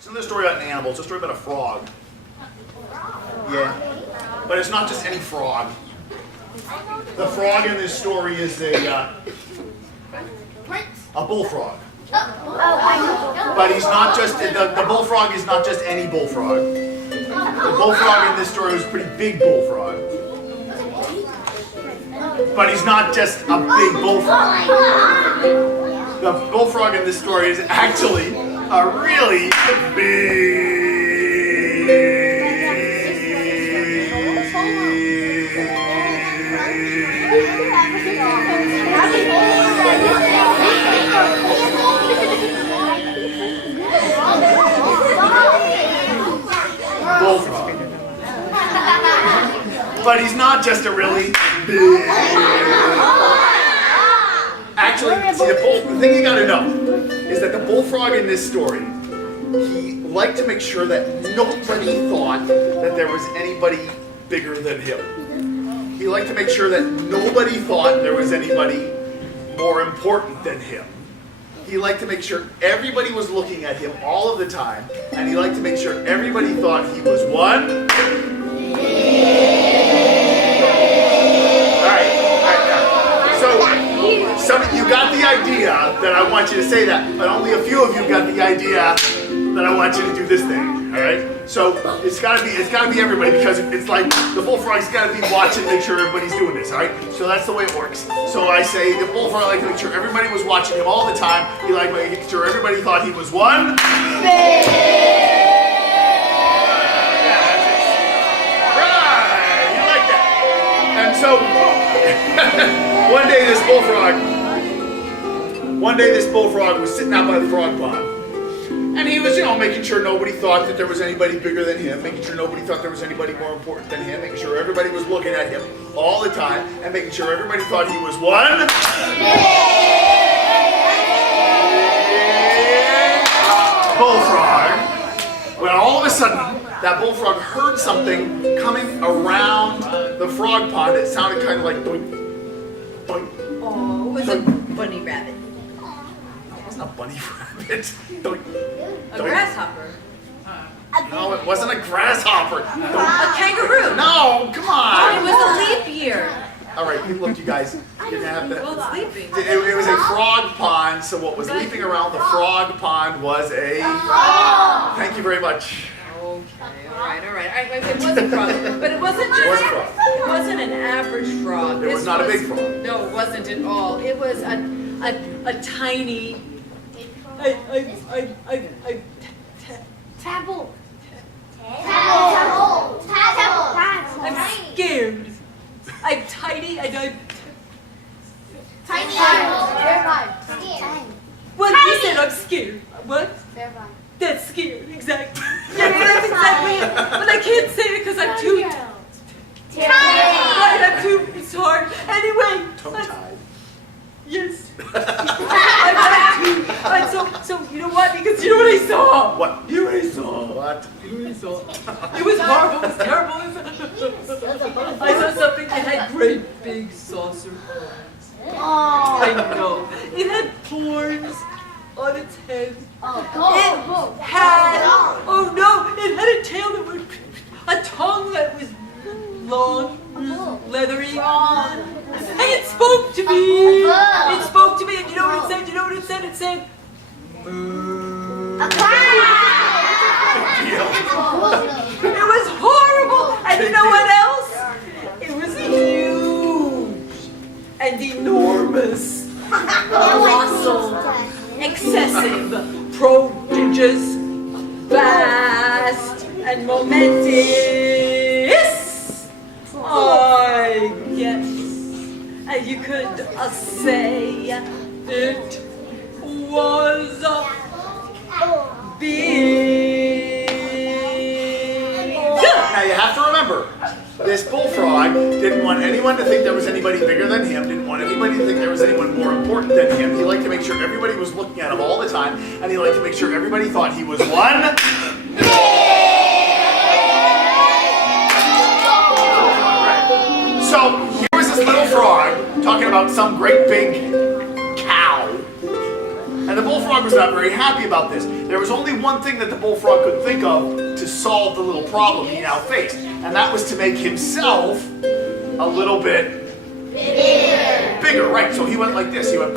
It's another story about an animal. It's a story about a frog. Yeah. But it's not just any frog. The frog in this story is a bullfrog. But he's not just, the bullfrog is not just any bullfrog. The bullfrog in this story was a pretty big bullfrog. But he's not just a big bullfrog. The bullfrog in this story is actually a really big bullfrog. But he's not just a really big. Actually, see, the thing you gotta know is that the bullfrog in this story, he liked to make sure that nobody thought that there was anybody bigger than him. He liked to make sure that nobody thought there was anybody more important than him. He liked to make sure everybody was looking at him all of the time, and he liked to make sure everybody thought he was one. Some of you got the idea that I want you to say that, but only a few of you got the idea that I want you to do this thing. All right? So it's gotta be everybody, because it's like the bullfrog's gotta be watching to make sure everybody's doing this. All right? So that's the way it works. So I say the bullfrog liked to make sure everybody was watching him all the time. He liked to make sure everybody thought he was one. Right, you like that? And so one day this bullfrog was sitting out by the frog pond. And he was, making sure nobody thought that there was anybody bigger than him, making sure nobody thought there was anybody more important than him, making sure everybody was looking at him all the time, and making sure everybody thought he was one. Bullfrog. When all of a sudden, that bullfrog heard something coming around the frog pond. It sounded kind of like doink, doink. Oh, it was a bunny rabbit. No, it wasn't a bunny rabbit. Doink, a grasshopper. No, it wasn't a grasshopper. A kangaroo. No, come on. It was a leap year. All right, look, you guys. You're gonna have to. Well, it's leaping. It was a frog pond. So what was leaping around the frog pond was a frog. Thank you very much. Okay, all right. It was a frog, but it wasn't just. It wasn't an average frog. It was not a big frog. No, it wasn't at all. It was a tiny. Tabble. I'm scared. I'm tiny and I'm Tiny. What? You said I'm scared. What? That's scared, exactly. Yeah, that's exactly it. But I can't say it because I'm too right, I'm too, it's hard. Anyway. Tongue-tied. Yes. So you know what? Because you know what I saw? What? You know what I saw? What? You know what I saw? It was horrible, it was terrible. I saw something that had great big saucer horns. I know. It had horns on its head. It had a tail that was, a tongue that was long, leathery, and it spoke to me. It spoke to me, and you know what it said? It said, moo. It was horrible, and you know what else? It was huge and enormous, colossal, excessive, prodigious, vast, and momentous. I guess, and you could say it was big. Now you have to remember, this bullfrog didn't want anyone to think there was anybody bigger than him, didn't want anybody to think there was anyone more important than him. He liked to make sure everybody was looking at him all the time, and he liked to make sure everybody thought he was one. So here was this little frog talking about some great big cow. And the bullfrog was not very happy about this. There was only one thing that the bullfrog could think of to solve the little problem he now faced, and that was to make himself a little bit bigger, right? So he went like this. He went.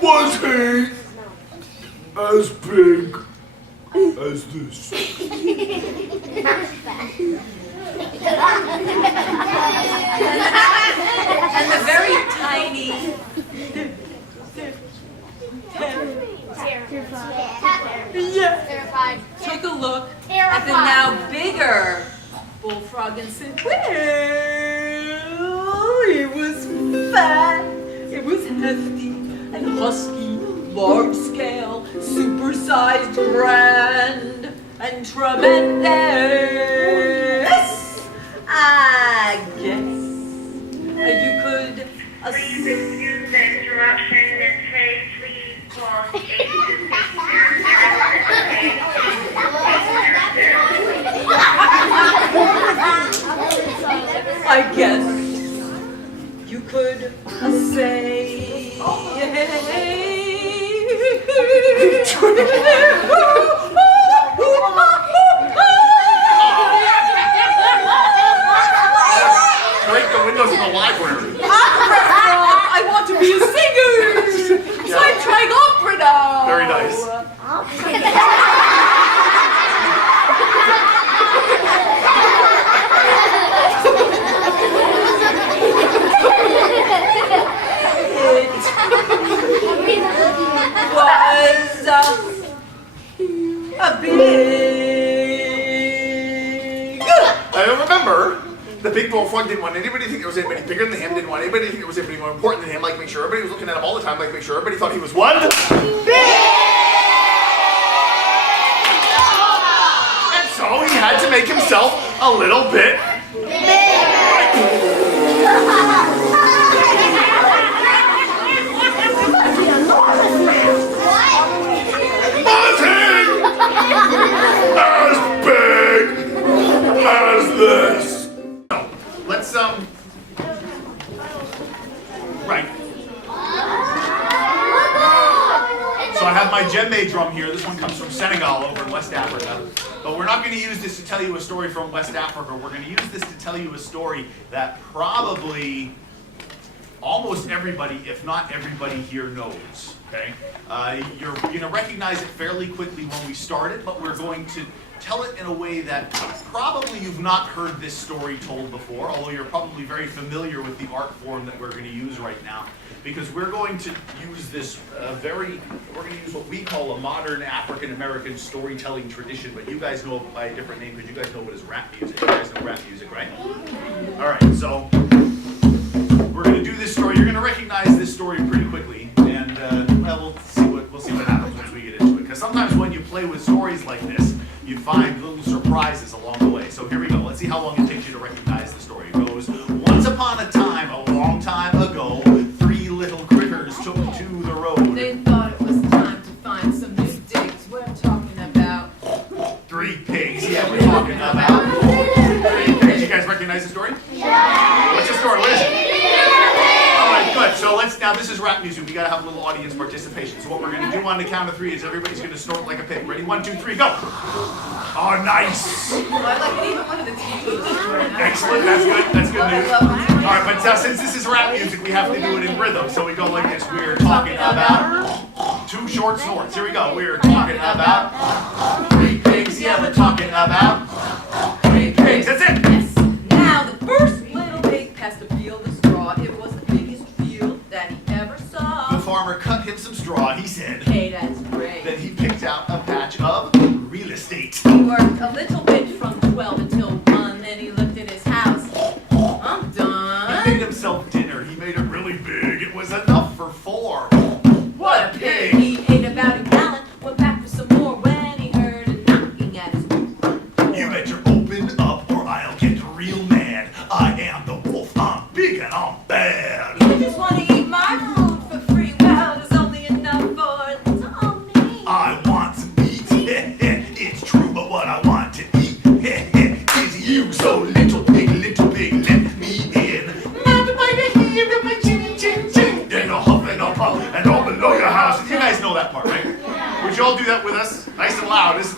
Was he as big as this? And the very tiny took a look at the now bigger bullfrog and said, well, it was fat, it was hefty and husky, large scale, supersized, grand and tremendous. I guess you could Please excuse the interruption and say please call 866. I guess you could say Break the windows in the library. I want to be a singer, so I'm trying opera now. Very nice. Was a big. I remember the big bullfrog didn't want anybody to think there was anybody bigger than him, didn't want anybody to think there was anybody more important than him, like make sure everybody was looking at him all the time, like make sure everybody thought he was what? And so he had to make himself a little bit as big as this. So, let's right. So I have my djembe drum here. This one comes from Senegal over in West Africa. But we're not going to use this to tell you a story from West Africa. We're going to use this to tell you a story that probably almost everybody, if not everybody here knows. Okay? You're going to recognize it fairly quickly when we start it, but we're going to tell it in a way that probably you've not heard this story told before, although you're probably very familiar with the art form that we're going to use right now, because we're going to use this we're going to use what we call a modern African-American storytelling tradition, but you guys know it by a different name because you guys know what is rap music. You guys know rap music, right? All right, so we're going to do this story. You're going to recognize this story pretty quickly, and well, we'll see what happens once we get into it. Because sometimes when you play with stories like this, you find little surprises along the way. So here we go. Let's see how long it takes you to recognize the story. It goes, once upon a time, a long time ago, three little critters took to the road. They thought it was time to find some new digs. We're talking about Three pigs. Yeah, we're talking about three pigs. You guys recognize the story? Yeah. What's the story? What is it? All right, good. So now this is rap music. We got to have a little audience participation. So what we're going to do on the count of three is everybody's going to snort like a pig. Ready? 1, 2, 3, go. Oh, nice. I like it even one of the TVs. Excellent. That's good. That's good news. All right, but since this is rap music, we have to do it in rhythm. So we go like this. We're talking about 2 short snorts. Here we go. We're talking about 3 pigs. Yeah, we're talking about 3 pigs. That's it. Yes. Now the first little pig has to feel the straw. It was the biggest field that he ever saw. The farmer cut him some straw. He said. Hey, that's great. Then he picked out a patch of real estate. He worked a little bit from 12 until 1. Then he looked at his house. I'm done. He made himself dinner. He made it really big. It was enough for 4. What a pig! He ate about a gallon. Went back for some more when he heard a knocking at his door. You better open up or I'll get real mad. I am the wolf. I'm big and I'm bad. You just want to eat my food for free. Well, there's only enough for Tommy. I want to eat. It's true, but what I want to eat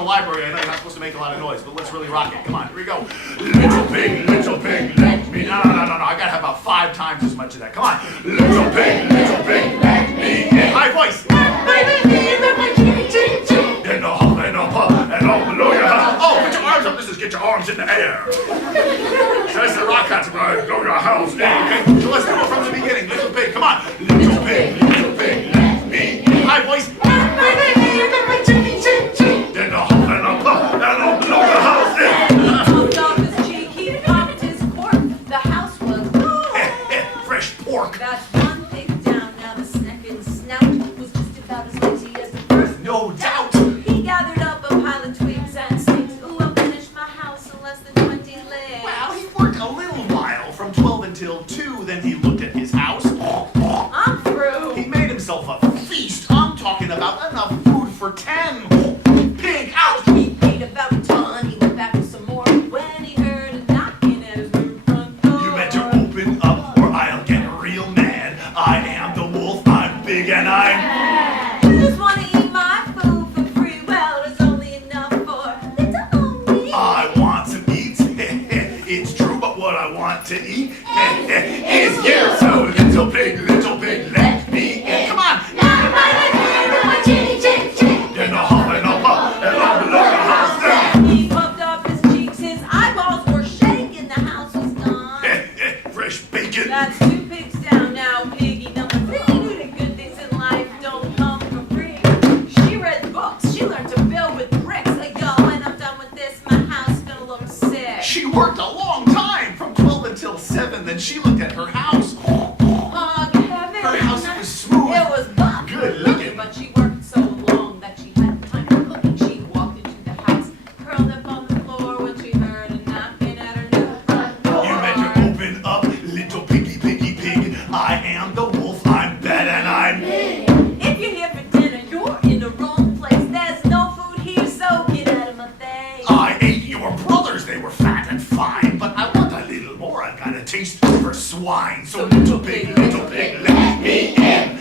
the library. I know you're not supposed to make a lot of noise, but let's really rock it. Come on, here we go. Little pig, let me. No. I gotta have about 5 times as much of that. Come on. Little pig, let me in. High voice. And a hop and a pop and all below your house. Oh, put your arms up. This is get your arms in the air. That's the rock concert. Right? Go your house. Okay, so let's do it from the beginning. Little pig, come on. Little pig, let me in. High voice. Then a hop and a pop and all below your house. He puffed off his cheek, he popped his cork. The house was Fresh pork. That's one pig down. Now the second snout was just about as lazy as the first. No doubt. He gathered up a pile of twigs and sticks. Ooh, I'll finish my house in less than 20 legs. Well, he worked a little while, from 12 until 2. Then he looked at his house. I'm through. He made himself a feast. I'm talking about enough food for 10. Pig out. He ate about a ton. He went back for some more when he heard a knocking at his new front door. You better open up or I'll get real mad. I am the wolf. I'm big and I'm... You just want to eat my food for free. Well, there's only enough for little me. I want to eat. It's true, but what I want to eat is you. So little pig, let me in. Come on. Then a hop and a pop and all below your house. He puffed up his cheeks. His eyeballs were shaking. The house was gone. Fresh bacon. That's 2 pigs down now. Piggy number 3 knew that good things in life don't come for free. She read books. She learned to build with bricks. Yo, when I'm done with this, my house is gonna look sick. She worked a long time, from 12 until 7. Then she looked at her house. Oh, Kevin. Her house was smooth. It was buff. Good looking. But she worked so long that she had time for cooking. She walked into the house, curled up on the floor when she heard a knocking at her new front door. You better open up, little piggy pig. I am the wolf. I'm bad and I'm... If you're here for dinner, you're in the wrong place. There's no food here, so get out of my face. I ate your brothers. They were fat and fine, but I want a little more. I've got a taste for swine. So little pig, let me in.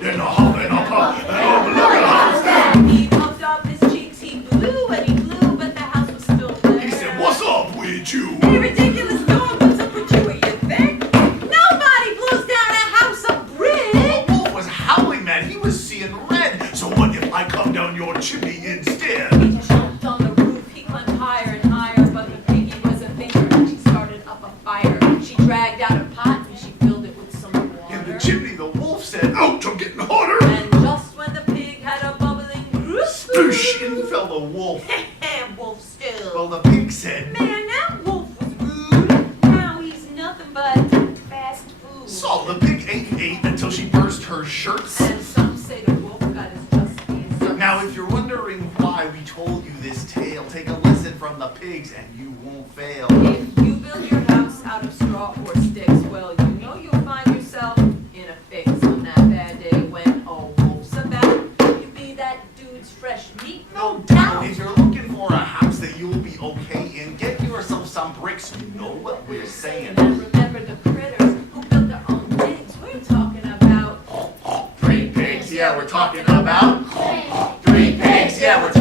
Then a hop and a pop and all below your house. He puffed off his cheeks, he blew and he blew, but the house was still there. He said, what's up with you? Hey, ridiculous dog, what's up with you? What you think? Nobody blows down a house of brick. The wolf was howling mad. He was seeing red. So what if I come down your chimney instead? He jumped on the roof, he climbed higher and higher, but the piggy was a thinker and she started up a fire. She dragged out a pot and she filled it with some In water. the chimney, the wolf said, ouch, I'm getting hotter. And just when the pig had a bubbling Sploosh, in fell the wolf. wolf still. Well, the pig said, Man, that wolf was rude. Now he's nothing but fast food. so the pig ate until she burst her shirts. And some say the wolf got his just desserts. Now, if you're wondering why we told you this tale, take a lesson from the pigs and you won't fail. If you build your house out of straw or sticks, well, you know you'll find yourself in a fix on that bad day when a wolf's about. You be that dude's fresh meat, No doubt, if you're looking for a house that you'll be okay in, get yourself some bricks. You know what we're saying. And remember the critters who built their own things. We're talking about 3 pigs, yeah, we're talking about 3 pigs, yeah, we're